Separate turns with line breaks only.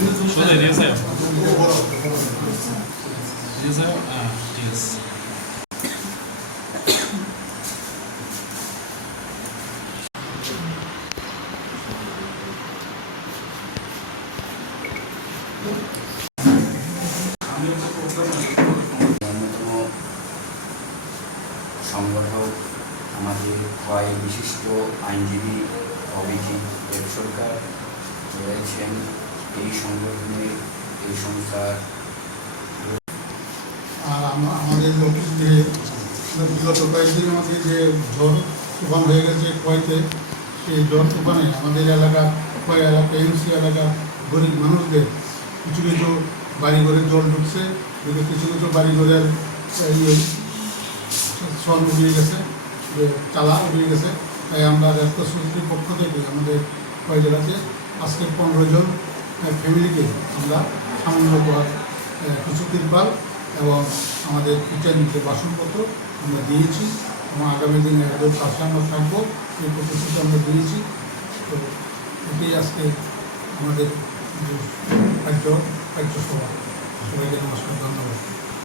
সোজা
অন্যতম সংগঠক আমাদের কয়েক বিশিষ্ট আইনজীবী অভিজিৎ দেব সরকার রয়েছেন। এই সংগঠনের এই সংস্থার
আর আমাদের দিয়ে বিগত কয়েকদিন আমাদের যে ঝড় তুফান হয়ে গেছে কয়েতে সেই ঝড় তুফানে আমাদের এলাকা কয় এলাকা, এমসি এলাকা গরিব মানুষদের কিছু কিছু বাড়ি ঘরে জল ঢুকছে কিছু কিছু বাড়ি ঘরের ইয়ে উড়িয়ে গেছে, যে চালা উড়িয়ে গেছে। তাই আমরা রেস্ট সোসাইটির পক্ষ থেকে আমাদের কয় জেলাতে আজকে পনেরো জন ফ্যামিলিকে আমরা সামান্য কিছু তিরপাল এবং আমাদের কিচেন যে বাসনপত্র আমরা দিয়েছি এবং আগামী দিনে এদের পাশে আমরা থাকব, এই প্রতিশ্রুতি আমরা দিয়েছি। তো এটাই আজকে আমাদের কার্য, কার্যসভা। সবাইকে নমস্কার, ধন্যবাদ।